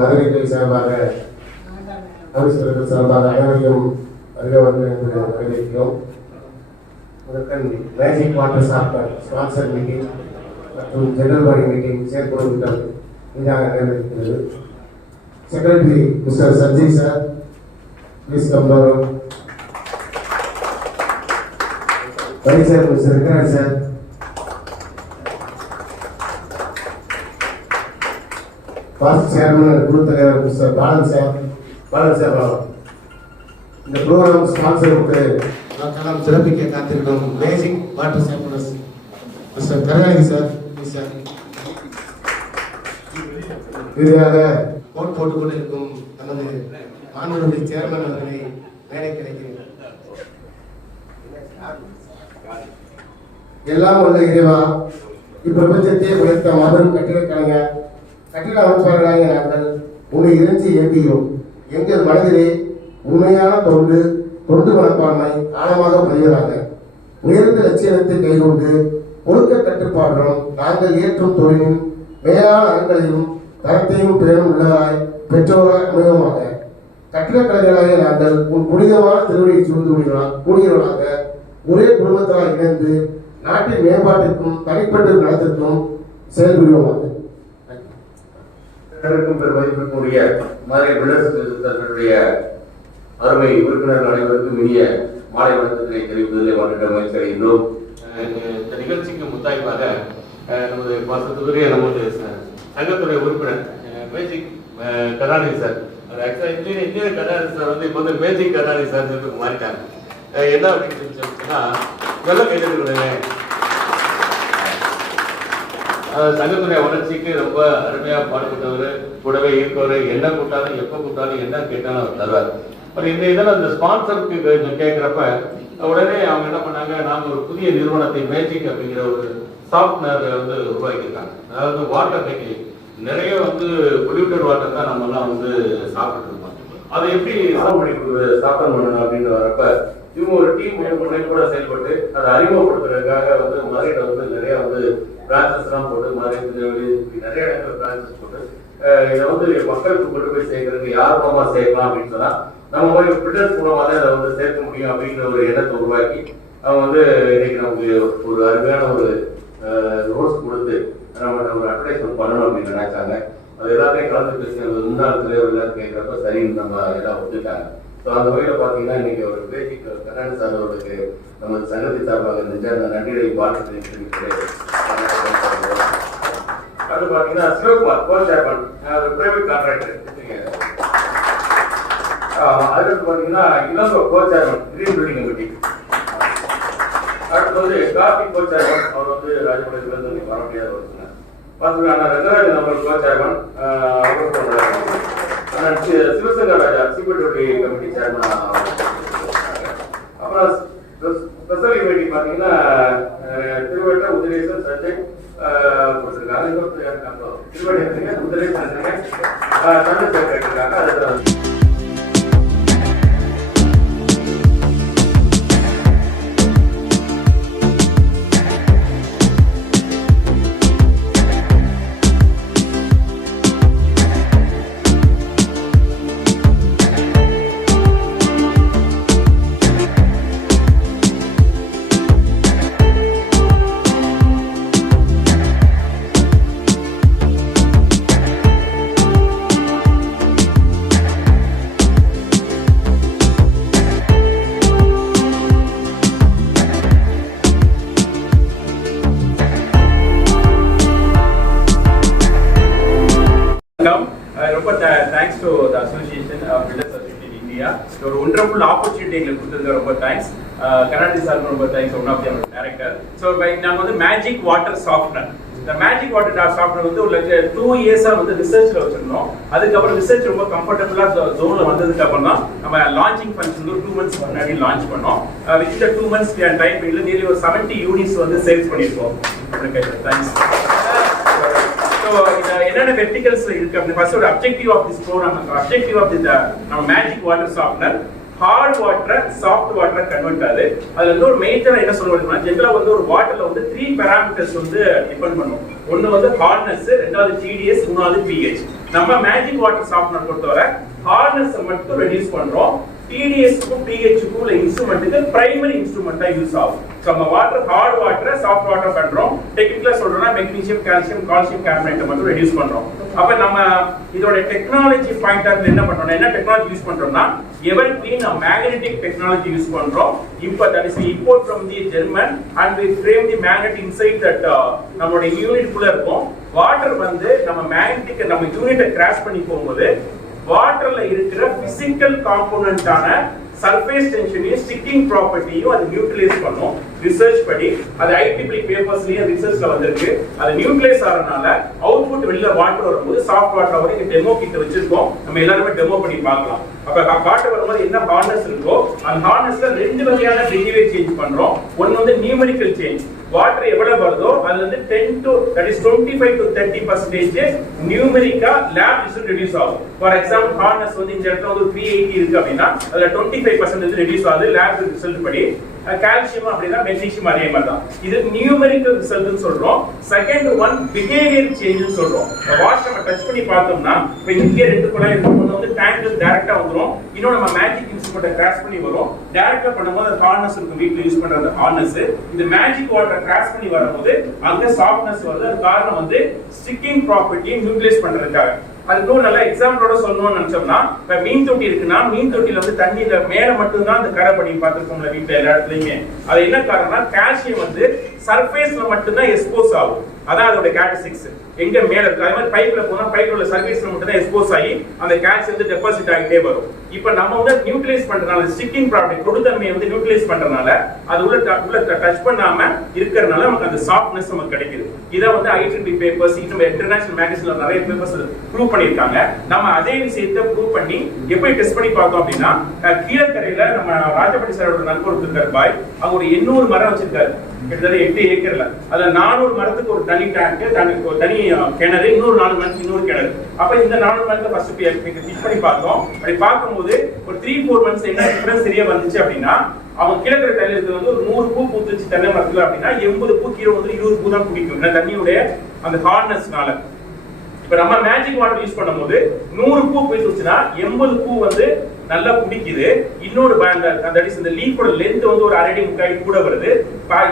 மதுரை சார்பாக அமைச்சர்கள் சார்பாக அனைவரையும் வருக என்று வரவேற்கிறோம். முதற்கண் magic water chapter sponsor meeting மற்றும் ஜெனரல் பாடி மீட்டிங் செயற்குழு கூட்டம் இதாக நிறைவேறுகிறது. Secretary mister Sanjay sir, please come down. Vice chairman mister Vikraj sir, past chairman குழு தலைவர் மிஸ்டர் பாலன் சார். இந்த ப்ரோக்ராம் ஸ்பான்சருக்கு நாம் சிறப்பிக்க காத்திருக்கிறோம். Magic water samplers mister Karunanidhi sir, please sir. இறுதியாக கோட் போட்டுக் கொண்டிருக்கும் நமது மாணவர்களுடைய சேர்மன் அவர்களை மேலே கிடைக்கிறேன். எல்லாம் உள்ள இறைவா, இப்பிரபஞ்சத்தை உழைத்த மாபெரும் கட்டிட அமைப்பாளர்களாக நாங்கள் உன்னை இறைஞ்சி ஏற்றுகிறோம். எங்கள் மனதிலே உண்மையான தொண்டு மனப்பான்மை ஆழமாக பதிவதாக. உயர்ந்த லட்சியத்தை கைகொண்டு ஒழுக்க கட்டுப்பாடுடன் நாங்கள் ஏற்றும் தொழிலின் மேலான அறங்களையும் தரத்தையும் பேரும் உள்ளவராய் பெற்றோராய் அமைவமாக. கட்டிடக்கலைஞர்களாக நாங்கள் உன் புனிதமான திருவடியை சூழ்ந்து கூடியவர்களாக ஒரே குடும்பத்தால் இணைந்து நாட்டின் மேம்பாட்டிற்கும் தனிப்பட்ட நலத்திற்கும் செயல்புரிவோமாக. மதிப்பிற்குரிய மதுரை வில்லர்ஸ் அருமை உறுப்பினர்கள் அனைவருக்கும் இனிய மாலை வணக்கத்தினை தெரிவிப்பதிலே வந்துட்ட மகிழ்ச்சி அடைகின்றோம். இந்த நிகழ்ச்சிக்கு முத்தாய்ப்பாக நமது பாசத்துக்குரிய நமது சங்கத்துறை உறுப்பினர் magic Karunanidhi sir, engineer Karunanidhi sir வந்து இப்போ வந்து மேஜிக் கருணாநிதி சார் மாறிட்டாங்க. என்ன அப்படின்னு சொன்னா நல்ல கைதெழுதுகிறேன். சங்கத்துடைய வளர்ச்சிக்கு ரொம்ப அருமையாக பாடுபட்டவர், கூடவே இருக்கவர். என்ன கூட்டாலும் எப்போ கூட்டாலும் என்ன கேட்டாலும் அவர் தருவார். அப்புறம் இந்த இதில் அந்த ஸ்பான்சருக்கு கேட்குறப்ப உடனே அவங்க என்ன பண்ணாங்க, நாங்கள் ஒரு புதிய நிறுவனத்தை மேஜிக் அப்படிங்கிற ஒரு சாஃப்ட்வேர் வந்து உருவாக்கியிருக்காங்க. அதாவது வாட்டர் டெக்னிக் நிறைய வந்து பொல்யூட்டட் வாட்டர் தான் நம்மலாம் வந்து சாப்பிட்டு இருக்கோம். அதை எப்படி சாப்பிட பண்ணணும் அப்படின்னு வரப்ப இவங்க ஒரு டீம் கூட செயல்பட்டு அதை அறிமுகப்படுத்துறதுக்காக வந்து மதுரையில் வந்து நிறைய வந்து பிரான்சஸ் எல்லாம் போட்டு நிறைய இடத்துல பிரான்சஸ் போட்டு இதை வந்து மக்களுக்கு கொண்டு போய் சேர்க்கறதுக்கு யார் மூலமா சேர்க்கலாம் அப்படின்னு சொன்னா நம்ம போய் பில்டர்ஸ் மூலமா தான் இதை வந்து சேர்க்க முடியும் அப்படிங்கிற ஒரு எண்ணத்தை உருவாக்கி அவங்க வந்து இன்னைக்கு நமக்கு ஒரு அருமையான ஒரு ரோல்ஸ் கொடுத்து நம்ம ஒரு அட்வர்டைஸ்மெண்ட் பண்ணணும் அப்படின்னு நினைச்சாங்க. அது எல்லாத்தையும் கலந்து பேசி முன்னாள் தலைவர் எல்லாரும் கேட்கிறப்ப சரின்னு நம்ம எல்லாம் ஒத்துட்டாங்க. ஸோ அந்த வகையில் பார்த்தீங்கன்னா இன்னைக்கு ஒரு பேசிக் கருணாநிதி சார் அவர்களுக்கு நமது சங்கத்தை சார்பாக நெஞ்சார்ந்த நன்றிகளை வாழ்த்து தெரிவிக்கிறேன். அடுத்து பார்த்தீங்கன்னா Sivakumar co chairman, private contractor. அடுத்து பார்த்தீங்கன்னா Ilango co chairman, green building committee. அடுத்து வந்து கார்த்திக் கோ சேர்மன், அவர் வந்து ராஜபாளையத்துலேருந்து வர முடியாத ஒரு சொன்னார். பார்த்தீங்கன்னா ரங்கராஜன் அவர்கள் கோ சேர்மன், சிவசங்கர் ராஜா சிபிடபிள்யூ கமிட்டி சேர்மன். அப்புறம் ஸ்பெஷல் கமிட்டி பார்த்தீங்கன்னா திருவட்ட உதயேசன் சஞ்சய் கொடுத்துருக்காங்க. திருவட்ட உதயேசன் சஞ்சய் கேட்டிருக்காங்க. அதுக்கு thanks to the Association of Builders Association in India. ஒரு wonderful opportunity எங்களுக்கு கொடுத்ததுக்கு ரொம்ப தேங்க்ஸ். கருணாநிதி சார் ரொம்ப thanks, one of the director. So நாங்கள் வந்து மேஜிக் வாட்டர் சாஃப்ட்னர், இந்த மேஜிக் வாட்டர் சாஃப்ட்னர் வந்து ஒரு 2 இயர்ஸாக வந்து ரிசர்ச்சில் வச்சிருந்தோம். அதுக்கப்புறம் ரிசர்ச் ரொம்ப கம்ஃபர்டபுளாக ஜோனில் வந்ததுக்கு அப்புறம் தான் நம்ம லான்ச்சிங் ஃபங்க்ஷன் ஒரு 2 months முன்னாடி லான்ச் பண்ணோம். வித் 2 months டைம் பீரியட்ல நியர்லி ஒரு 70 யூனிட்ஸ் வந்து சேல்ஸ் பண்ணியிருக்கோம். தேங்க்ஸ். என்னென்ன வெர்டிகல்ஸ் இருக்கு அப்படி ஃபர்ஸ்ட் ஒரு objective of this programme, objective of the நம்ம magic water softener hard water soft water convert ஆகுது. அதுல வந்து ஒரு மேஜரா என்ன சொல்லுவாங்கன்னா, ஜெனரலா வந்து ஒரு வாட்டர்ல வந்து 3 பாராமீட்டர்ஸ் வந்து டிபெண்ட் பண்ணும். ஒன்னு வந்து ஹார்ட்னஸ், ரெண்டாவது TDS, மூணாவது pH. நம்ம மேஜிக் வாட்டர் சாஃப்ட்னர் பொறுத்தவரை ஹார்ட்னஸ் மட்டும் ரெடியூஸ் பண்றோம். TDS-க்கும் pH-க்கும் உள்ள இன்ஸ்ட்ருமெண்ட்டுக்கு பிரைமரி இன்ஸ்ட்ருமெண்டா யூஸ் ஆகும். நம்ம வாட்டர் ஹார்ட் வாட்டரை சாஃப்ட் வாட்டர் பண்றோம். டெக்னிக்கலா சொல்றோம்னா மெக்னீசியம், கால்சியம், கால்சியம் கார்பனேட் மட்டும் ரெடியூஸ் பண்றோம். அப்ப நம்ம இதோட டெக்னாலஜி பாயிண்ட் ஆஃப் என்ன பண்றோம்னா, என்ன டெக்னாலஜி யூஸ் பண்றோம்னா எவர் கிளீன் மேக்னெட்டிக் டெக்னாலஜி யூஸ் பண்றோம். இப்போ that is import from the German and we frame the magnet inside that நம்மளோட யூனிட் குள்ள இருக்கும். வாட்டர் வந்து நம்ம மேக்னெட்டிக் நம்ம யூனிட்டை கிராஷ் பண்ணி போகும்போது வாட்டர்ல இருக்கிற பிசிக்கல் காம்போனன்ட்டான சர்ஃபேஸ் டென்ஷனையும் ஸ்டிக்கிங் ப்ராப்பர்ட்டியும் அது நியூட்ரலைஸ் பண்ணும். ரிசர்ச் படி அது IEEE பேப்பர்ஸ்லயே ரிசர்ச்ல வந்திருக்கு. அது நியூட்ரலைஸ் ஆறனால அவுட்புட் வெளியில வாட்டர் வரும்போது சாஃப்ட் வாட்டர் வரை டெமோ கிட்ட வச்சிருக்கோம். நம்ம எல்லாரும் டெமோ பண்ணி பார்க்கலாம். அப்ப காட்ட வரும்போது என்ன ஹார்னஸ் இருக்கோ அந்த ஹார்னஸ்ல ரெண்டு வகையான பிஹேவியர் சேஞ்ச் பண்றோம். ஒன்னு வந்து நியூமெரிக்கல் சேஞ்ச். வாட்டர் எவ்வளவு வருதோ அது வந்து 10 to that is 25 to 30% numerical lab result reduce ஆகும். ஃபார் எக்ஸாம்பிள் ஹார்னஸ் வந்து இந்த இடத்துல வந்து 380 இருக்கு அப்படின்னா அதுல 25% ரெடியூஸ் ஆகுது லேப் ரிசல்ட் படி. கால்சியம் அப்படினா மெக்னீசியம் அதே மாதிரி தான். இது நியூமெரிக்கல் ரிசல்ட்னு சொல்றோம். செகண்ட் ஒன் பிஹேவியர் சேஞ்ச்னு சொல்றோம். வாஷ் நம்ம டச் பண்ணி பார்த்தோம்னா இப்போ இங்கே ரெண்டு குழாய் இருக்கு. ஒன்னு வந்து டேங்க்ல டைரக்டா வந்துரும். இன்னொரு நம்ம மேஜிக் இன்ஸ்ட்ருமெண்ட்டை கிராஷ் பண்ணி வரும். டைரக்டா பண்ணும்போது அந்த ஹார்னஸ் இருக்கு வீட்ல யூஸ் பண்ற அந்த ஹார்னஸ் இந்த மேஜிக் வாட்டர் கிராஷ் பண்ணி வரும்போது அங்க சாஃப்ட்னஸ் வருது. அது காரணம் வந்து ஸ்டிக்கிங் ப்ராப்பர்ட்டியை நியூட்ரலைஸ் பண்றதுக்காக. அதுக்கு நல்ல எக்ஸாம்பிளோட சொல்லணும்னு நினைச்சோம்னா இப்ப மீன் தொட்டி இருக்குன்னா மீன் தொட்டில வந்து தண்ணியில மேல மட்டும் தான் அந்த கரை பண்ணி பார்த்துருக்கோம்ல வீட்டுல எல்லா இடத்துலயுமே. அது என்ன காரணம்னா கால்சியம் வந்து சர்ஃபேஸ்ல மட்டும் தான் எக்ஸ்போஸ் ஆகும். அதான் அதோட கேரக்டரிஸ்டிக்ஸ். எங்க மேல இருக்கு அதே மாதிரி பைப்ல போனா பைப்ல உள்ள சர்ஃபேஸ்ல மட்டும் தான் எக்ஸ்போஸ் ஆகி அந்த கால்சியம் வந்து டெபாசிட் ஆகிட்டே வரும். இப்ப நம்ம வந்து நியூட்ரலைஸ் பண்றதுனால ஸ்டிக்கிங் ப்ராப்பர்ட்டி கொடுத்தன்மையை வந்து நியூட்ரலைஸ் பண்றதுனால அது உள்ள டச் பண்ணாம இருக்கிறதுனால நமக்கு அந்த சாஃப்ட்னஸ் நமக்கு கிடைக்குது. இதை வந்து IEEE பேப்பர்ஸ் இன்னும் இன்டர்நேஷனல் மேகசின்ல நிறைய பேப்பர்ஸ் ப்ரூவ் பண்ணிருக்காங்க. நம்ம அதே விஷயத்தை ப்ரூவ் பண்ணி எப்படி டெஸ்ட் பண்ணி பார்த்தோம் அப்படின்னா கீழக்கரையில நம்ம ராஜபட்டி சாரோட நண்பர் இருக்காரு பாய். அவங்க ஒரு 800 மரம் வச்சிருக்காரு. கிட்டத்தட்ட 8 ஏக்கர்ல அதுல 400 மரத்துக்கு ஒரு தனி டேங்க் தனி கிணறு, இன்னொரு 4 மரத்துக்கு இன்னொரு கிணறு. அப்ப இந்த 4 மரத்தை ஃபர்ஸ்ட் ஃபிட் பண்ணி பார்த்தோம். அப்படி பார்க்கும்போது ஒரு 3-4 மந்த்ஸ் என்ன டிஃபரன்ஸ் தெரிய வந்துச்சு அப்படின்னா அவங்க கிழக்கிற டைல இருக்கிறது வந்து ஒரு 100 பூ பூத்துச்சு தென்னை மரத்துல அப்படின்னா 80 பூ கீழே வந்து 20 பூ தான் பிடிக்கும் தண்ணியுடைய அந்த ஹார்ட்னஸ்னால. இப்ப நம்ம மேஜிக் வாட்டர் யூஸ் பண்ணும்போது 100 பூ போயிடுச்சுன்னா 80 பூ வந்து நல்லா பிடிக்குது. இன்னொரு இந்த லீஃபோட லென்த் வந்து ஒரு 1.5 அடி 3 அடி கூட வருது.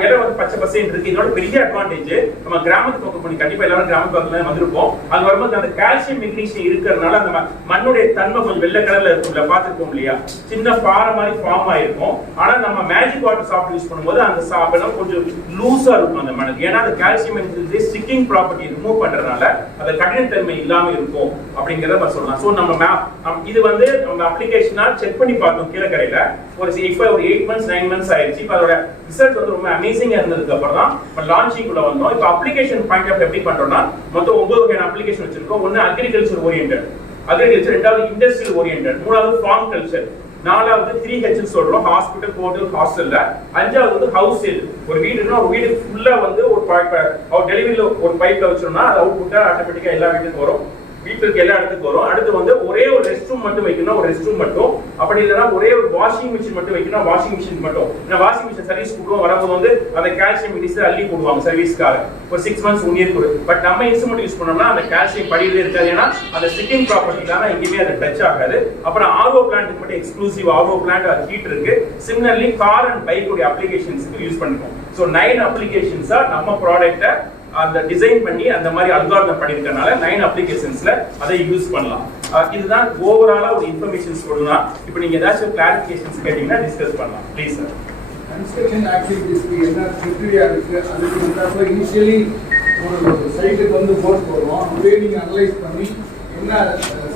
இடம் வந்து பச்சை பசேன்னு இருக்கு. இதோட பெரிய அட்வான்டேஜ் நம்ம கிராமத்து பக்கம் பண்ணி கண்டிப்பா எல்லாரும் கிராமத்து பக்கத்துல வந்திருப்போம். அது வரும்போது அந்த கால்சியம் மெக்னீசியம் இருக்கிறதுனால அந்த மண்ணுடைய தன்மை கொஞ்சம் வெள்ளை கலர்ல இருக்கும்ல பாத்துருக்கோம் இல்லையா, சின்ன பாறை மாதிரி ஃபார்ம் ஆயிருக்கும். ஆனா நம்ம மேஜிக் வாட்டர் சாஃப்ட் யூஸ் பண்ணும்போது அந்த சாப்பிடம் கொஞ்சம் லூஸா இருக்கும் அந்த மண்ணுக்கு. ஏன்னா அந்த கால்சியம் ஸ்டிக்கிங் ப்ராப்பர்ட்டி ரிமூவ் பண்றதுனால அந்த கடினத்தன்மை இல்லாம இருக்கும் அப்படிங்கறத சொல்லலாம். சோ நம்ம இது வந்து நம்ம அப்ளிகேஷன் செக் பண்ணி பார்த்தோம் கீழக்கரையில இப்ப ஒரு 8 months 9 months ஆயிடுச்சு. இப்ப அதோட ரிசல்ட் வந்து ரொம்ப அமேசிங்கா இருந்ததுக்கு அப்புறம் தான் இப்ப லான்ச்சிங் குள்ள வந்தோம். இப்ப அப்ளிகேஷன் பாயிண்ட் ஆஃப் எப்படி பண்றோம்னா மொத்தம் 9 வகையான அப்ளிகேஷன் வச்சிருக்கோம். ஒன்னு அக்ரிகல்ச்சர் ஓரியன்டட், ரெண்டாவது இண்டஸ்ட்ரியல் ஓரியன்டட், மூணாவது ஃபார்ம் கல்ச்சர், நாலாவது 3H சொல்றோம் ஹாஸ்பிடல், ஹோட்டல், ஹாஸ்டல்ல, அஞ்சாவது வந்து ஹவுஸ் ஹெல்த். ஒரு வீடுனா ஒரு வீடு ஃபுல்லா வந்து ஒரு டெலிவரியில ஒரு பைப்ல வச்சோம்னா அது அவுட்புட்டா ஆட்டோமேட்டிக்கா எல்லா வீட்டுக்கும் வரும், வீட்டுக்கு எல்லா இடத்துக்கும் வரும். அடுத்து வந்து ஒரே ஒரு ரெஸ்ட் ரூம் மட்டும் வைக்கணும், ஒரு ரெஸ்ட் ரூம் மட்டும். அப்படி இல்லைன்னா ஒரே ஒரு வாஷிங் மிஷின் மட்டும் வைக்கணும், வாஷிங் மிஷின் மட்டும். ஏன்னா வாஷிங் மிஷின் சர்வீஸ் கொடுக்கும் வரும்போது வந்து அந்த கால்சியம் மெடிசன் அள்ளி போடுவாங்க சர்வீஸ்க்காக ஒரு 6 months 1 year கூட. பட் நம்ம இன்ஸ்ட்ருமெண்ட் யூஸ் பண்ணோம்னா அந்த கால்சியம் படியிலே இருக்காது. ஏன்னா அந்த ஸ்டிக்கிங் ப்ராப்பர்ட்டினால எங்கேயுமே அது டச் ஆகாது. அப்புறம் RO பிளான்ட்க்கு மட்டும் எக்ஸ்க்ளூசிவ் RO பிளான்ட் ஹீட் இருக்கு. சிமிலர்லி கார் அண்ட் பைக் உடைய அப்ளிகேஷன்ஸ்க்கு யூஸ் பண்ணிருக்கோம். ஸோ 9 அப்ளிகேஷன்ஸா நம்ம ப்ராடக்ட்டை அந்த டிசைன் பண்ணி அந்த மாதிரி அல்காரிதம் பண்ணிருக்கனால 9 அப்ளிகேஷன்ஸ்ல அதை யூஸ் பண்ணலாம். இதுதான் ஓவராலா ஒரு இன்ஃபர்மேஷன்ஸ் சொல்லலாம். இப்போ நீங்க ஏதாச்சும் கிளாரிஃபிகேஷன்ஸ் கேட்டீங்கன்னா டிஸ்கஸ் பண்ணலாம் ப்ளீஸ் சார். கன்ஸ்ட்ரக்ஷன் ஆக்டிவிட்டீஸ்க்கு என்ன கிரைட்டீரியா இருக்கு அதுக்கு முன்னாடி இனிஷியலி ஒரு சைட்டுக்கு வந்து போர்ட் போடுறோம். அப்படியே நீங்க அனலைஸ் பண்ணி என்ன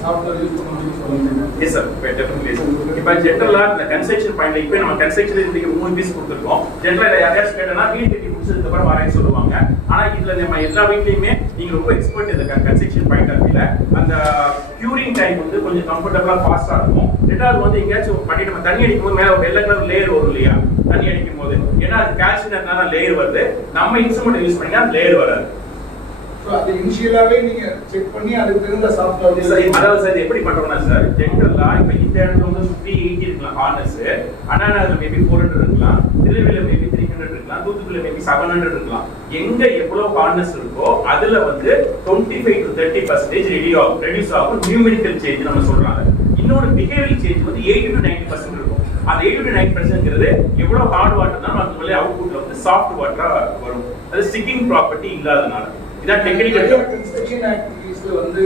சாஃப்ட்வேர் யூஸ் பண்ணணும்னு சொல்லுங்க. Yes sir, definitely sir. இப்போ ஜெனரலா இந்த கன்ஸ்ட்ரக்ஷன் பாயிண்ட்ல இப்போ நம்ம கன்ஸ்ட்ரக்ஷன்ல இருந்து 3 பீஸ் கொடுத்துருக்கோம். ஜெனரலா யாராச்சும் கேட்டனா வீடு கட்டி முடிச்சதுக்கு அப்புறம் வரேன்னு சொல்லுவாங்க. ஆனா இதுல நம்ம எல்லா வீட்லயுமே நீங்க ரொம்ப எக்ஸ்பர்ட் இந்த கன்ஸ்ட்ரக்ஷன் பாயிண்ட் ஆஃப் வியூல அந்த கியூரிங் டைம் வந்து கொஞ்சம் கம்ஃபர்டபிளா ஃபாஸ்டா இருக்கும். ரெண்டாவது வந்து எங்கேயாச்சும் பண்ணி நம்ம தண்ணி அடிக்கும் போது மேல வெள்ளை கலர் லேயர் வரும் இல்லையா தண்ணி அடிக்கும் போது, ஏன்னா அது கால்சியம்னால லேயர் வருது. நம்ம இன்ஸ்ட்ருமெண்ட் யூஸ் பண்ணீங்கன்னா லேயர் வராது. ஸோ அது இனிஷியலாகவே நீங்கள் செக் பண்ணி அதுக்கு தகுந்த சாஃப்ட்வேர். அதாவது சார் எப்படி பண்றோம்னா சார், ஜென்ரலா இப்போ இந்த இடத்துல வந்து 50-80 இருக்கலாம் ஹார்னஸ், அண்ணாநகர்ல மேபி 400 இருக்கலாம், திருநெல்வேலியில மேபி 300 இருக்கலாம், தூத்துக்குடியில மேபி 700 இருக்கலாம். எங்க எவ்வளவு ஹார்னஸ் இருக்கோ அதுல வந்து 25 to 30% ரெடியூஸ் ஆகும் நியூமெரிக்கல் சேஞ்ச் நம்ம சொல்றாங்க. இன்னொரு பிஹேவியர் சேஞ்ச் வந்து 80 to 90% இருக்கும். அந்த 80 to 90%ங்கிறது எவ்வளவு ஹார்ட் வாட்டர் தான் நமக்கு வெளியே அவுட்புட்ல வந்து சாஃப்ட் வாட்டரா வரும். அது ஸ்டிக்கிங் ப்ராப்பர்ட்டி இல்லாதனால. இதான் டெக்னிக்கல் கன்ஸ்ட்ரக்ஷன் ஆக்டிவிட்டீஸ்ல வந்து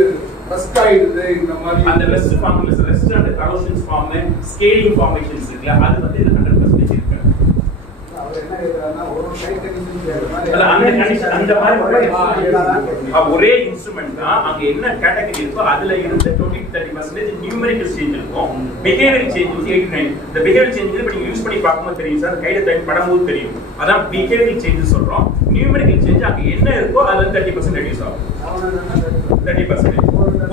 ரஸ்ட் ஆயிடுது இந்த மாதிரி. அந்த ரெஸ்ட் ஃபார்ம்ல rust and corrosions form, scaling formations இருக்குல, அது வந்து இது 100% இருக்கு. அவர் என்ன எழுதுறாருன்னா ஒரு சைட் ஒரே இன்ஸ்ட்ருமெண்ட் தான், அங்க என்ன கேட்டகரி இருக்கோ அதுல இருந்து 20-30% நியூமெரிக்கல் சேஞ்ச் இருக்கும். பிஹேவியர் சேஞ்ச் வந்து 89. இந்த பிஹேவியர் சேஞ்ச் இப்ப நீங்க யூஸ் பண்ணி பார்க்கும்போது தெரியும் சார், கையில படும்போது தெரியும். அதான் பிஹேவியர் சேஞ்ச் சொல்றோம். நியூமெரிக்கல் சேஞ்ச் அங்க என்ன இருக்கோ அதுல 30% ரெடியூஸ் ஆகும். 30%,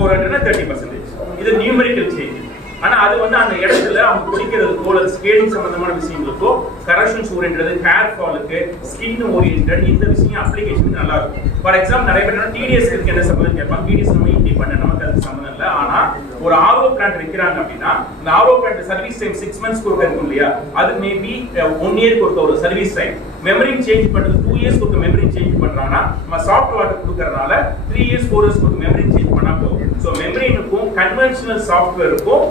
400 30%. இது நியூமெரிக்கல் சேஞ்ச். ஆனா அது வந்து அந்த இடத்துல அவங்க குடிக்கிறதுக்கோ அல்லது ஸ்கேலிங் சம்பந்தமான விஷயங்களுக்கோ, கரெக்ஷன்ஸ் ஓரியன்டட், ஹேர் ஃபாலுக்கு, ஸ்கின் ஓரியன்டட் இந்த விஷயம் அப்ளிகேஷன் நல்லா இருக்கும். ஃபார் எக்ஸாம்பிள் நிறைய பேர் டிடிஎஸ் இருக்கு என்ன சம்பந்தம் கேட்பாங்க. டிடிஎஸ் நம்ம இண்டிபெண்டன்ட், நமக்கு அது சம்பந்தம் இல்லை. ஆனா ஒரு ஆர்ஓ பிளான்ட் வைக்கிறாங்க அப்படின்னா இந்த RO plant service time 6 months ஒருக்க இருக்கும் இல்லையா, அது மேபி 1 year ஒருக்க ஒரு சர்வீஸ் டைம். மெமரி சேஞ்ச் பண்றது 2 years ஒருக்க மெமரி சேஞ்ச் பண்றாங்கன்னா நம்ம சாஃப்ட் வாட்டர் கொடுக்கறதுனால 3 years 4 years ஒருக்க மெமரி சேஞ்ச் பண்ணா போதும். சோ மெமரினுக்கும் கன்வென்ஷனல் சாஃப்ட்வேருக்கும்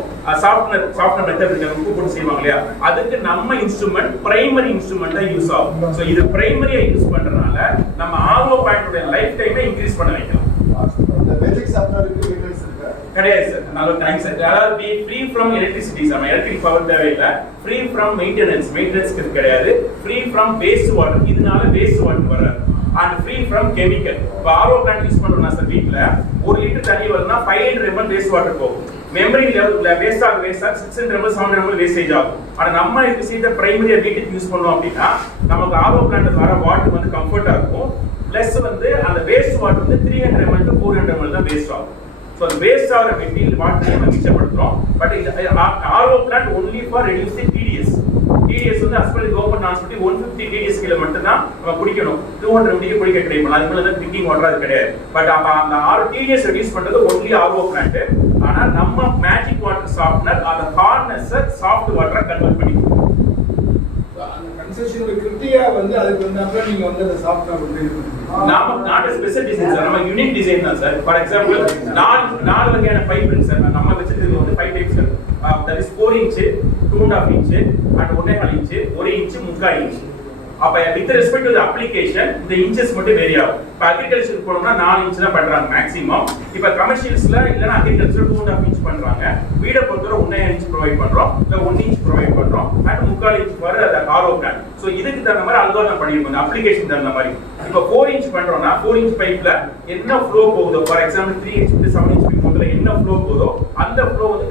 சாஃப்ட்வேர் மெத்தட் போட்டு செய்வாங்க இல்லையா, அதுக்கு நம்ம இன்ஸ்ட்ருமெண்ட் பிரைமரி இன்ஸ்ட்ருமெண்டா யூஸ் ஆகும். சோ இது பிரைமரியா யூஸ் பண்றதுனால நம்ம ஆர்ஓ பாயிண்டோட லைஃப் டைமை இன்க்ரீஸ் பண்ண வைக்கலாம். இந்த பேசிக் சாஃப்ட்வேருக்கு மெயின்டெனன்ஸ் இருக்கா? கிடையாது சார். நல்ல தேங்க்ஸ் சார். அதாவது பி ஃப்ரீ ஃப்ரம் எலக்ட்ரிசிட்டி, நம்ம எலக்ட்ரிக் பவர் தேவையில்லை. ஃப்ரீ ஃப்ரம் மெயின்டெனன்ஸ்க்கு கிடையாது. ஃப்ரீ ஃப்ரம் வேஸ்ட் வாட்டர், இதனால வேஸ்ட் வாட்டர் வராது. And free from chemical. இப்போ ஆர்ஓ பிளான்ட் யூஸ் பண்றோம்னா சார், வீட்ல 1 லிட்டர் தண்ணி வருதுன்னா 500 ml வேஸ்ட் வாட்டர் போகும். மெமரி லெவல்ல வேஸ்ட் ஆக 600 ml 700 ml வேஸ்டேஜ் ஆகும். ஆனா நம்ம இந்த விஷயத்தை பிரைமரியா வீட்டுக்கு யூஸ் பண்ணோம் அப்படின்னா நமக்கு ஆர்ஓ பிளான்ட் வர வாட்டர் வந்து கம்ஃபர்ட்டா இருக்கும். பிளஸ் வந்து அந்த வேஸ்ட் வாட்டர் வந்து 300 ml to 400 ml தான் வேஸ்ட் ஆகும். So the waste ஆகிற மெட்டீரியல் வாட்டரை நம்ம மிச்சப்படுத்துறோம். பட் இந்த RO plant only for reducing TDS. TDS வந்து அஸ்பெல் கவர்மெண்ட் நான்ஸ்பெட்டி 150 டிடிஎஸ் கீழ மட்டும் தான் நம்ம குடிக்கணும். 200 ml குடிக்க கிடைக்கும். அது மேல தான் ட்ரிங்கிங் வாட்டர் அது கிடையாது. பட் அந்த டிடிஎஸ் ரெடியூஸ் பண்றது ஒன்லி ஆர்ஓ பிளான்ட். ஆனா நம்ம மேஜிக் வாட்டர் சாஃப்ட்னர் அந்த ஹார்ட்னஸ் சாஃப்ட் வாட்டரா கன்வெர்ட் பண்ணிக்கிறோம். அந்த கன்செஷனோட கிரிட்டீரியா வந்து அதுக்கு வந்து அப்புறம் நீங்க வந்து அந்த சாஃப்ட்வேர் வந்து நாம நாட் ஸ்பெஷல் டிசைன் சார், நம்ம யூனிக் டிசைன் தான் சார். ஃபார் எக்ஸாம்பிள் 4 வகையான பைப் இருக்கு சார். நம்ம வச்சிருக்கிறது வந்து 5 types sir. That is 4 inch, 2.5 inch and 1.5 inch, 1 inch, 3/4 inch. அப்ப with respect to the application இந்த இன்ச்சஸ் மட்டும் வேரி ஆகும். இப்ப அக்ரிகல்ச்சர் போனோம்னா 4 inch தான் பண்றாங்க மேக்ஸிமம். இப்ப கமர்ஷியல்ஸ்ல இல்லனா அக்ரிகல்ச்சர் 2.5 inch பண்றாங்க. வீட பொறுத்தவரை 1.5 inch ப்ரொவைட் பண்றோம், இல்ல 1 inch ப்ரொவைட் பண்றோம், and 3/4 inch வர அந்த ஆர்ஓ பிளான். சோ இதுக்கு தகுந்த மாதிரி அல்காரிதம் பண்ணிருப்பாங்க, அப்ளிகேஷன் தகுந்த மாதிரி. இப்ப 4 inch பண்றோம்னா 4 inch பைப்ல என்ன ஃப்ளோ போகுதோ, for example 3 inch to 7 inch பைப்ல என்ன ஃப்ளோ போகுதோ அந்த ஃப்ளோ வந்து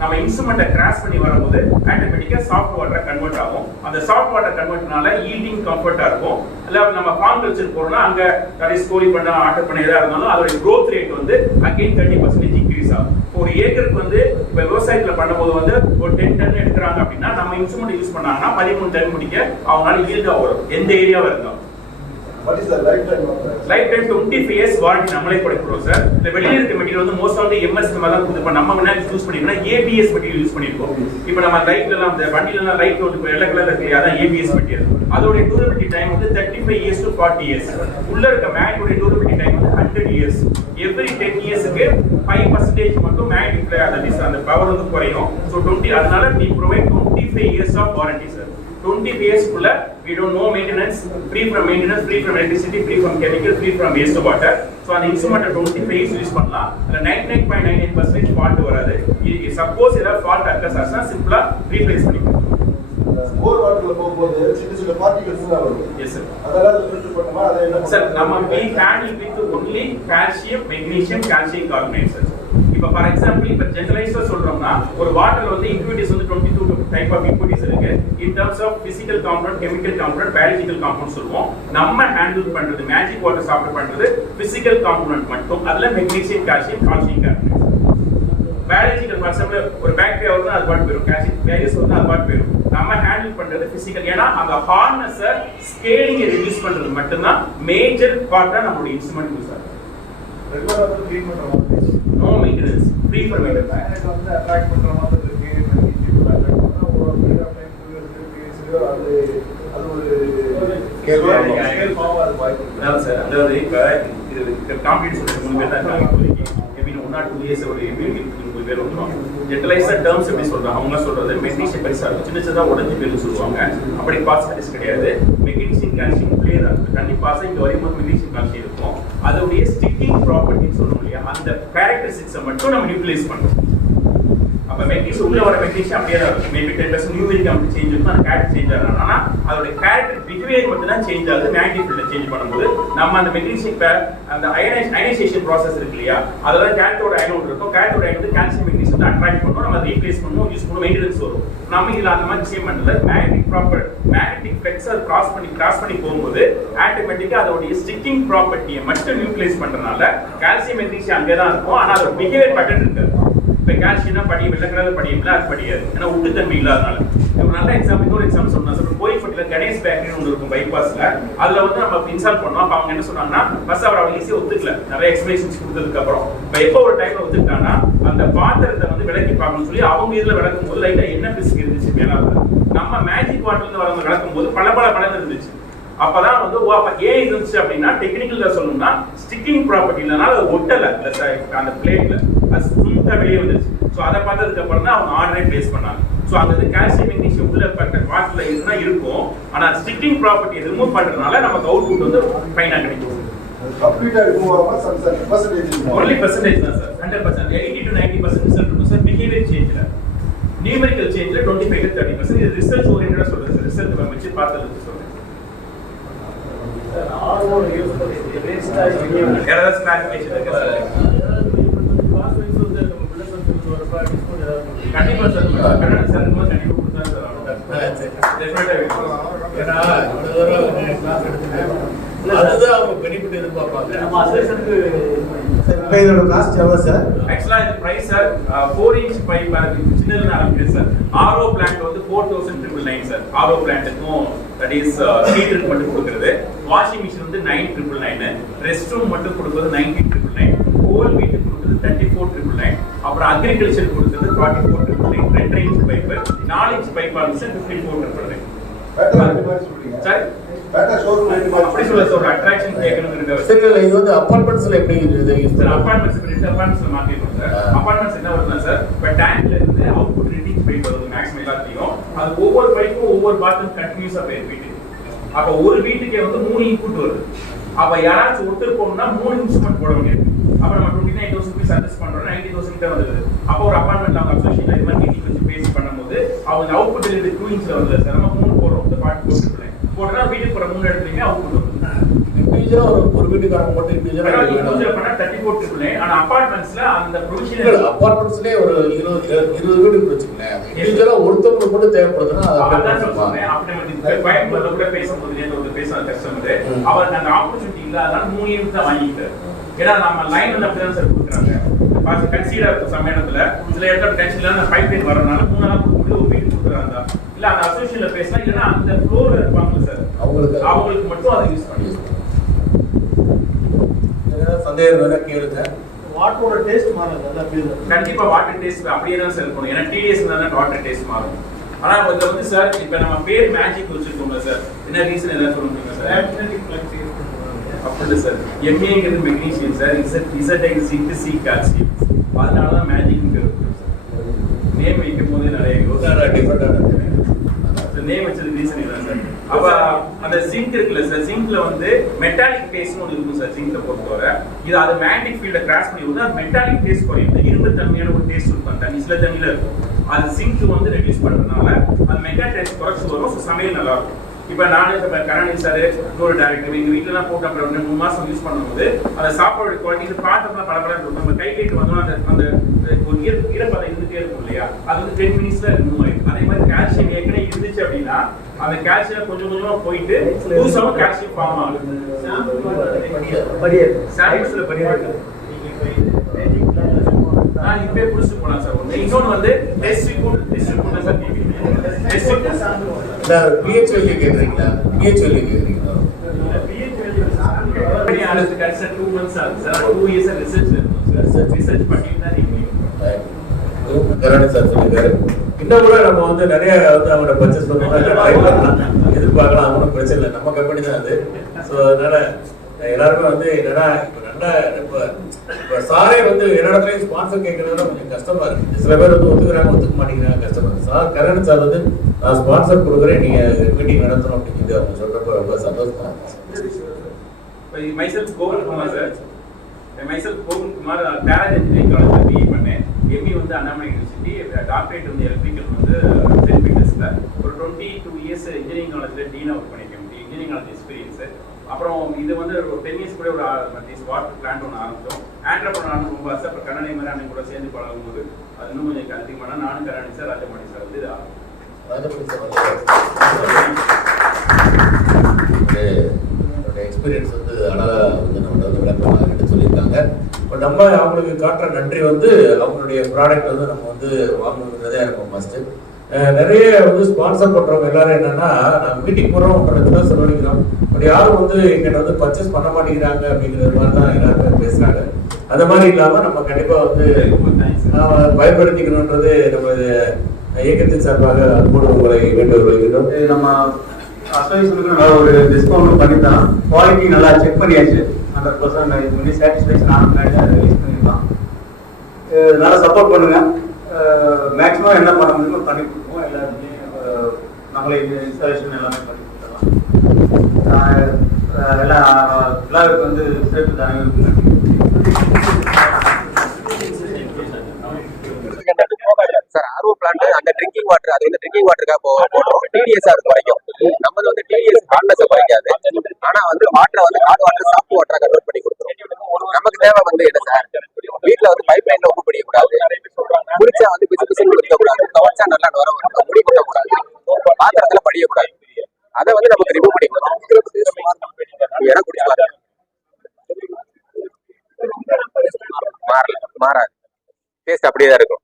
நம்ம இன்ஸ்ட்ருமெண்ட்டை கிராஸ் பண்ணி வரும்போது ஆட்டோமேட்டிக்கா சாஃப்ட் வாட்டரா கன்வெர்ட் ஆகும். அந்த சாஃப்ட் வாட்டர் கன்வெர்ட்னால ஈல்டிங் கம்ஃபர்ட்டா இருக்கும். இல்ல நம்ம ஃபார்ம் கல்ச்சர் போறோம்னா அங்க கடைசி கோழி பண்ண ஆட்டர் பண்ண எதா இருந்தாலும் அதோட growth rate வந்து அகைன் 30% இன்க்ரீஸ் ஆகும். ஒரு ஏக்கருக்கு வந்து இப்ப விவசாயத்துல பண்ணும்போது வந்து ஒரு 10 டன் எடுக்கிறாங்க அப்படின்னா நம்ம இன்ஸ்ட்ருமெண்ட் யூஸ் பண்ணாங்கன்னா 13 டன் முடிக்க அவங்களால ஈல்டா வரும் எந்த ஏரியாவா இருந்தாலும். What is the lifetime of that? Lifetime 25 years warranty நம்மளே கொடுக்கிறோம் சார். இந்த வெளியில இருக்க மெட்டீரியல் வந்து மோஸ்ட் ஆஃப் தி MS நம்ம தான் கொடுத்து நம்ம என்ன யூஸ் பண்ணிருக்கோம், ABS மெட்டீரியல் யூஸ் பண்ணிருக்கோம். இப்போ நம்ம லைட்ல எல்லாம் இந்த வண்டில எல்லாம் லைட் வந்து வெள்ளை கலர்ல இருக்கு, அதான் ABS மெட்டீரியல். அதோட டியூரபிலிட்டி டைம் வந்து 35 years to 40 years. உள்ள இருக்க மேக்னோட டியூரபிலிட்டி டைம் வந்து 100 years. எவ்ரி 10 இயர்ஸ்க்கு 5% மட்டும் மேக் டிப்ளை அந்த பவர் வந்து குறையும். சோ 20 அதனால we provide 25 years of warranty sir. 25 years குள்ள we don't know maintenance, free from maintenance, free from electricity, free from chemical, free from waste water. So அந்த instrument 25 years use பண்ணலாம். அதுல 99.99% fault வராது. Suppose ஏதாவது fault occurs ஆச்சுனா சிம்பிளா replace பண்ணிக்கலாம். போர் வாட்டர்ல போகும்போது சின்ன பார்ட்டிகல்ஸ் எல்லாம் வரும். Yes sir. அதெல்லாம் ஃபில்டர் பண்ணுமா? அதை என்ன சார் நம்ம we handle with only calcium, magnesium, calcium carbonate sir. இப்போ ஃபார் எக்ஸாம்பிள் இப்போ ஜெனரலைஸா சொல்றோம்னா ஒரு வாட்டர்ல வந்து இம்பியூரிட்டிஸ் வந்து 22 டைப் ஆஃப் இம்பியூரிட்டிஸ் இருக்கு. In terms of physical compound, chemical compound, biological compound சொல்லுவோம். நம்ம ஹேண்டில் பண்றது மேஜிக் வாட்டர் சாஃப்ட் பண்றது பிசிக்கல் காம்பவுண்ட் மட்டும். அதுல magnesium, calcium, calcium carbonate. Biological for example ஒரு பாக்டீரியா வந்து அது பாட்டு போயிடும், கால்சியம் வைரஸ் வந்து அது பாட்டு போயிடும். நம்ம ஹேண்டில் பண்றது பிசிக்கல். ஏன்னா அந்த ஹார்ட்னஸ் ஸ்கேலிங் ரெடியூஸ் பண்றது மட்டும்தான் மேஜர் பார்ட்டா நம்மளுடைய இன்ஸ்ட்ருமெண்ட் யூஸ் ஆகும். ரெகுலரா வந்து க்ளீன் பண்ற மாதிரி no maintenance, free for maintenance. Magnet வந்து அட்ராக்ட் பண்ற மாதிரி இருக்கு. அட்ராக்ட் பண்ணா ஒரு மீடியா டைம் அது ஒரு ஸ்கேல் ஃபார்ம் அது வாய்ப்பு. அதான் சார், அதாவது இப்போ இது காம்படிஷன் சொல்லிட்டு 3 பேர் தான் இருக்காங்க இப்போதைக்கு. எப்படின்னு 1 or 2 years ஒரு எப்படி 3 பேர் வந்துடும். ஜென்ரலைஸாக டேர்ம்ஸ் எப்படி சொல்கிறாங்க, அவங்க சொல்கிறது மெக்னீஷியம் பெருசாக இருக்கும், சின்ன சின்னதாக உடஞ்சி பேர்னு சொல்லுவாங்க. அப்படி பாசிபிலிட்டிஸ் கிடையாது. மெக்னீஷியம் கால்சியம் உள்ளே தான் இருக்குது. தண்ணி பாசம் இங்கே வரும்போது மெக்னீஷியம் கால்சியம் இருக்கும். அதோடைய ஸ்டிக்கிங் ப்ராப்பர்ட்டின்னு சொல்லுவோம் இல்லையா, அந்த கேரக்டரிஸ்டிக்ஸை மட்டும் நம்ம யூட்டிலைஸ் பண்ணுறோம். அப்போ மெக்னீஷியம் உள்ள வர மெக்னீஷியம் அப்படியே தான் இருக்கும். மேபி 10% நியூமெரிக் அப்படி சேஞ்ச் இருக்கும், அந்த கேரக்டர் சேஞ்ச் ஆகலாம். ஆனால் அதோட கேரக்டர் பிஹேவியர் மட்டும் தான் சேஞ்ச் ஆகுது. மேக்னெட்டிக் ஃபீல்ட சேஞ்ச் பண்ணும்போது நம்ம அந்த மெக்னீஷியம் அந்த அயனைசேஷன் ப்ராசஸ் இருக்கு இல்லையா, அதெல்லாம் கேத்தோட அயனோடு இருக்கும். கேத்தோட அயன் வந்து கால்சியம் மெக்னீஷியம் அட்ராக்ட் பண்ணுவோம், நம்ம ரீப்ளேஸ் பண்ணுவோம், யூஸ் பண்ணுவோம், மெயின்டெனன்ஸ் வரும். நம்ம இதில் அந்த மாதிரி சேம் பண்ணல. மேக்னெட்டிக் ஃப்ளெக்ஸை கிராஸ் பண்ணி போகும்போது ஆட்டோமேட்டிக்காக அதோடைய ஸ்டிக்கிங் ப்ராப்பர்ட்டியை மட்டும் யூட்டிலைஸ் பண்ணுறதுனால கால்சியம் மெக்னீஷியம் அங்கே தான் இருக்கும். ஆனால் அதோட பிஹேவியர் பேட்டர்ன் இருக்காது. இப்போ கால்சியம்னா படியும், வெள்ளை கலர் படியும்ல, அது படியாது. ஏன்னா உட்டுத்தன்மை இல்லாதனால. ஒரு நல்ல எக்ஸாம்பிள், இன்னொரு எக்ஸாம்பிள் சொன்னா சார், கோயில்பட்டியில் கணேஷ் பேக்கரின்னு ஒன்று இருக்கும் பைபாஸ்ல. அதில் வந்து நம்ம இன்ஸ்டால் பண்ணோம். அப்போ அவங்க என்ன சொன்னாங்கன்னா, ஃபர்ஸ்ட் அவர் ஈஸியாக ஒத்துக்கல, நிறைய எக்ஸ்பிளேஷன்ஸ் கொடுத்ததுக்கு அப்புறம். இப்போ எப்போ ஒரு டைம்ல ஒத்துக்கிட்டாங்கன்னா, அந்த பாத்திரத்தை வந்து விளக்கி பார்க்கணும்னு சொல்லி அவங்க இதில் விளக்கும் போது லைட்டாக என்ன பிசுக்கு இருந்துச்சு மேலே. நம்ம மேஜிக் வாட்டர்ல வரவங்க விளக்கும் போது பல இருந்துச்சு. அப்பதான் வந்து ஏன் இருந்துச்சு அப்படின்னா, டெக்னிக்கல்ல சொல்லணும்னா ஸ்டிக்கிங் ப்ராப்பர்ட்டி இல்லைனால அது ஒட்டலை அந்த பிளேட்ல, அது ஸ்மூத்தா வெளியே வந்துருச்சு. ஸோ அதை பார்த்ததுக்கு அப்புறம் தான் அவங்க ஆர்டரே பிளேஸ் பண்ணாங்க. ஸோ அந்த இது கால்சியம் மெக்னீஷியம் உள்ள வாட்டர்ல இருந்தா இருக்கும், ஆனா ஸ்டிக்கிங் ப்ராப்பர்ட்டி ரிமூவ் பண்றதுனால நமக்கு அவுட்புட் வந்து ஃபைனா கிடைக்கும். கம்ப்ளீட்டா ரிமூவ் ஆகாம சம் பெர்சன்டேஜ் only percentage தான் சார். 100% 80 to 90% ரிசல்ட் இருக்கும் சார். பிஹேவியர் சேஞ்ச்ல, நியூமெரிக்கல் சேஞ்ச்ல 25 to 30%. இது ரிசர்ச் ஓரியன்டடா சொல்றது சார். ரிசல்ட் நம்ம வச்சு பார்த்தது சொல்றேன். ஆர்ஓ யூஸ் பண்ணி வேஸ்டா ஏதாவது கிளாசிஃபிகேஷன் இருக்கு சார். கண்டிப்பா சார், கன்னட சார் கண்டிப்பா கொடுத்தா சார். ஏன்னா அதுதான் அவங்க பெனிஃபிட் எதிர்பார்ப்பாங்க. நம்ம அசெஷனுக்கு இப்போ இதோட காஸ்ட் எவ்வளோ சார்? ஆக்சுவலா இது பிரைஸ் சார் 4 inch பைப் சின்னதுல ஆரம்பிக்குது சார். ஆர்ஓ பிளான்ட் வந்து 4999 சார். ஆர்ஓ பிளான்ட்டுக்கும் தட் இஸ் ஹீட்டருக்கு மட்டும் கொடுக்குறது. வாஷிங் மிஷின் வந்து 9999. ரெஸ்ட் ரூம் மட்டும் கொடுக்குறது 19999. ஹோல் வீட்டுக்கு கொடுக்குறது 34999. அப்புறம் அக்ரிகல்ச்சர் கொடுக்குறது 44999. 2 inch பைப், 4 inch பைப் ஆரம்பிச்சு 54999. சார் பேட்டா ஷோரூம் அப்படி சொல்ல சார், ஒரு அட்ராக்ஷன் கேட்கணும் இருக்கு. சரி, இல்லை இது வந்து அப்பார்ட்மெண்ட்ஸ்ல எப்படி இது யூஸ் சார் அபார்ட்மெண்ட்ஸ் இப்போ அபார்ட்மெண்ட்ஸ்ல மாத்திட்டோம் சார். அபார்ட்மெண்ட்ஸ் என்ன வருதுன்னா சார், இப்போ டேங்க்ல இருந்து அவுட்புட் ரீடிங் பைப் வருது மேக்ஸிமம் எல்லாத்தையும். அது ஒவ்வொரு பைப்பும் ஒவ்வொரு பாத்ரூம் கண்டினியூஸா போயிட்டு. அப்போ ஒரு வீட்டுக்கே வந்து 3 இன்புட் வருது. அப்போ யாராச்சும் ஒருத்தர் போகணும்னா 3 இன்ஸ்ட்ருமெண்ட் போட வேண்டியது. அப்போ நம்ம 29,000 rupees சர்வீஸ் பண்றோம், 90,000 கிட்ட வருது. அப்போ ஒரு அபார்ட்மெண்ட் அவங்க அசோசியேஷன் இது மாதிரி மீட்டிங் வச்சு பேசி பண்ணும்போது அவங்க அவுட்புட் இருந்து 2 inch வருது சார். நம்ம 3 போடுறோம், இந்த பாட்டு போட்டுனா வீட்டுக்கு போற 3 இடத்துலயுமே அவுட்புட் வருது. இண்டிவிஜுவலா ஒரு வீட்டுக்காரங்க மட்டும் இண்டிவிஜுவலா பண்ணா 34 ஆனா அபார்ட்மெண்ட்ஸ்ல அந்த ப்ரொவிஷன் அபார்ட்மெண்ட்ஸ்லயே ஒரு 20 வீட்டுக்கு வச்சுக்கலேன். இண்டிவிஜுவலா ஒருத்தவங்களுக்கு மட்டும் தேவைப்படுதுன்னா அதான் சொல்றேன். அப்படி நம்ம பயன்படுத்த கூட பேசும்போது நேத்து பேசுற கஸ்டமர் அவருக்கு அந்த ஆப்பர்ச்சுனிட்டி இல்லாதனால 3 யூனிட் தான் வாங்கிட்டாரு. ஏன்னா நம்ம லைன் வந்து அப்படிதான் சார் கொடுக்குறாங்க. பாசி கன்சீடர் இருக்கும் சமயத்துல சில இடத்துல டென்ஷன் இல்லாம பைப் லைன் வரனால 3 நாள் கொடுத்து ஒரு வீட்டு கொடுக்குறாங்க. இல்ல அந்த அசோசியேஷன்ல பேசினா இல்லைன்னா அந்த ஃப்ளோர்ல இருப்பாங்க சார், அவங்களுக்கு மட்டும் அதை யூஸ் பண்ணி சந்தேகம் வேணா கேளுங்க. வாட்டரோட டேஸ்ட் மாறுது. கண்டிப்பா வாட்டர் டேஸ்ட் அப்படியே தான் சார் இருக்கும். ஏன்னா டிடிஎஸ் தான் வாட்டர் டேஸ்ட் மாறும். ஆனா இதுல வந்து சார் இப்ப நம்ம பேர் மேஜிக் வச்சிருக்கோம்ல சார், என்ன ரீசன் என்ன சொல்லுங்க சார்? அப்படி சார் எம்ஏங்கிறது magnesium sir, Z zinc C calcium, அதனால தான் மேஜிக் இருக்கு சார். நேம் வைக்கும் போதே நிறைய டிஃபரெண்டான நேம் வச்சது ரீசன் இதான் சார். அப்ப அந்த சிங்க் இருக்குல்ல சார், சிங்க்ல வந்து மெட்டாலிக் டேஸ்ட் ஒன்று இருக்கும் சார். சிங்க்ல பொறுத்தவரை இது அது மேக்னெட்டிக் ஃபீல்ட கிராஸ் பண்ணி வந்து அது மெட்டாலிக் டேஸ்ட் குறையும். இரும்பு தன்மையான ஒரு டேஸ்ட் இருக்கும் தண்ணி, சில தண்ணியில இருக்கும். அது சிங்க் வந்து ரெடியூஸ் பண்றதுனால அது மெட்டா டேஸ்ட் குறைச்சு வரும், சமையல் நல்லா இருக்கும். இப்ப நானே இப்ப கரணி சார் இன்னொரு டேரக்டர் எங்க வீட்டுல எல்லாம் போட்டு அப்புறம் 3 மாசம் யூஸ் பண்ணும்போது அந்த சாப்பாடு குவாலிட்டி பாத்திரம்லாம் பரபரன்னு இருக்கும். நம்ம கை கைட்டு வந்தோம் அந்த ஒரு ஈரப்பதம் இருந்துட்டே இருக்கும் இல்லையா, அது வந்து 10 minutesல ரிமூவ் ஆயிடும். அதே மாதிரி கால்சியம் ஏற்கனவே இருந்துச்சு அப்படின்னா அந்த கால்சியம் கொஞ்சம் கொஞ்சமா போயிட்டு புதுசாக கால்சியம் ஃபார்ம் ஆகுது. சாம்பிள்ஸ்ல படியாது நான் இப்பே புடிச்சு போலாம் சார். இன்னொன்று வந்து டெஸ்ட் சார் பிஹெச் வேல்யூ கேக்குறீங்களா? பிஹெச் வேல்யூ கேக்குறீங்களா? பிஹெச் வேல்யூ சார் 2 months ஆகுது சார் 2 years ரிசர்ச் இருக்கும் சார் ரிசர்ச் பண்ணிட்டு தான் நீங்க கரண் சார் சொல்லிருக்காரு. இன்னும் கூட நம்ம வந்து நிறைய வந்து அவங்களோட பர்ச்சேஸ் பண்ணலாம், எதிர்பார்க்கலாம், அவனும் பிரச்சனை இல்லை, நம்ம கம்பெனி தான் அது. ஸோ அதனால எல்லாருமே வந்து என்னன்னா இப்போ நல்லா இப்போ சாரே வந்து எல்லா ஸ்பான்சர் கேட்கறதுலாம் கொஞ்சம் கஷ்டமா இருக்கு. சில பேர் வந்து ஒத்துக்கிறாங்க, ஒத்துக்க மாட்டேங்கிறாங்க, கஷ்டமா இருக்கு. சார் கரண் சார் வந்து நான் ஸ்பான்சர் கொடுக்குறேன், நீங்க மீட்டிங் நடத்தணும் அப்படின்னு அவங்க சொல்றப்ப ரொம்ப சந்தோஷமா இருந்துச்சு. myself Govind Kumar sir. Myself Govind Kumar, Parallel Engineering College BE பண்ணேன். ME வந்து அண்ணாமலை யூனிவர்சிட்டி, டாக்டரேட் வந்து எலக்ட்ரிக்கல் வந்து சென்ட் பீட்டர்ஸ்ல. ஒரு 22 இயர்ஸ் இன்ஜினியரிங் காலேஜ்ல டீன் அவுட் பண்ணிருக்கேன். Engineering college experience. அப்புறம் இது வந்து ஒரு 10 இயர்ஸ் கூட ஒரு வாட்டர் பிளான்ட் ஒன்று ஆரம்பிச்சோம். ஆண்டர்பிரனர் ஆன ரொம்ப ஆசை. அப்புறம் கண்ணனை மாதிரி அண்ணன் கூட சேர்ந்து பழகும்போது அது இன்னும் கொஞ்சம் அதிகமான நானும் கரணி சார், ராஜமணி சார் வந்து எக்ஸ்பீரியன்ஸ் வந்து அழகா வந்து நம்ம வந்து விளக்கமாக எடுத்து சொல்லியிருக்காங்க. இப்போ நம்ம அவங்களுக்கு காட்டுற நன்றி வந்து அவங்களுடைய ப்ராடக்ட் வந்து நம்ம வந்து வாங்கணுன்றதே இருக்கும் ஃபர்ஸ்ட். நிறைய வந்து ஸ்பான்சர் பண்றவங்க எல்லாரும் என்னன்னா நாங்கள் மீட்டிங் போறோம்ன்றதுதான் செலவழிக்கிறோம், பட் யாரும் வந்து எங்கிட்ட வந்து பர்ச்சேஸ் பண்ண மாட்டேங்கிறாங்க அப்படிங்கிற மாதிரி தான் எல்லாருமே பேசுறாங்க. அந்த மாதிரி இல்லாம நம்ம கண்டிப்பா வந்து பயன்படுத்திக்கணுன்றது நம்ம இயக்கத்தின் சார்பாக அன்போடு உங்களை வேண்டுகோள் வைக்கிறோம். நம்ம அசோசியேஷனுக்கு நல்லா ஒரு டிஸ்கவுண்ட் பண்ணி தரோம். குவாலிட்டி நல்லா செக் பண்ணியாச்சு, 100% இது பண்ணி சாட்டிஸ்ஃபேக்ஷன் ஆன பின்னாடி ரிலீஸ் பண்ணிடலாம். நல்லா சப்போர்ட் பண்ணுங்க. மேக்ஸிமம் என்ன பண்ண முடியுமோ பண்ணி கொடுப்போம். எல்லாருமே நம்மளே இன்ஸ்டாலேஷன் எல்லாமே பண்ணி கொடுத்துடலாம். எல்லாருக்கும் வந்து சேர்த்து தானே சார் ஆர்ஓ பிளான்ட் அந்த ட்ரிங்கிங் வாட்டர், அது வந்து ட்ரிங்கிங் வாட்டருக்காக போடுறோம். டிடிஎஸ் அது குறைக்கும். நம்ம வந்து டிடிஎஸ் ஹார்ட்னஸ் குறைக்காது, ஆனா வந்து வாட்டரை வந்து ஹார்ட் வாட்டர் சாஃப்ட் வாட்டரா கன்வெர்ட் பண்ணி கொடுத்துரும். நமக்கு தேவை வந்து என்ன சார், வீட்டுல வந்து பைப் லைன்ல உப்பு பண்ணிக்கூடாது, குடிச்சா வந்து பிசு பிசுன்னு இருக்கக்கூடாது, துவைச்சா நல்லா நுர வரணும், முடி கொட்டக்கூடாது, பாத்திரத்துல படியக்கூடாது. அதை வந்து நமக்கு ரிமூவ் பண்ணி ஏன்னா குடிக்கலாம் மாறாது, டேஸ்ட் அப்படியே தான் இருக்கும்.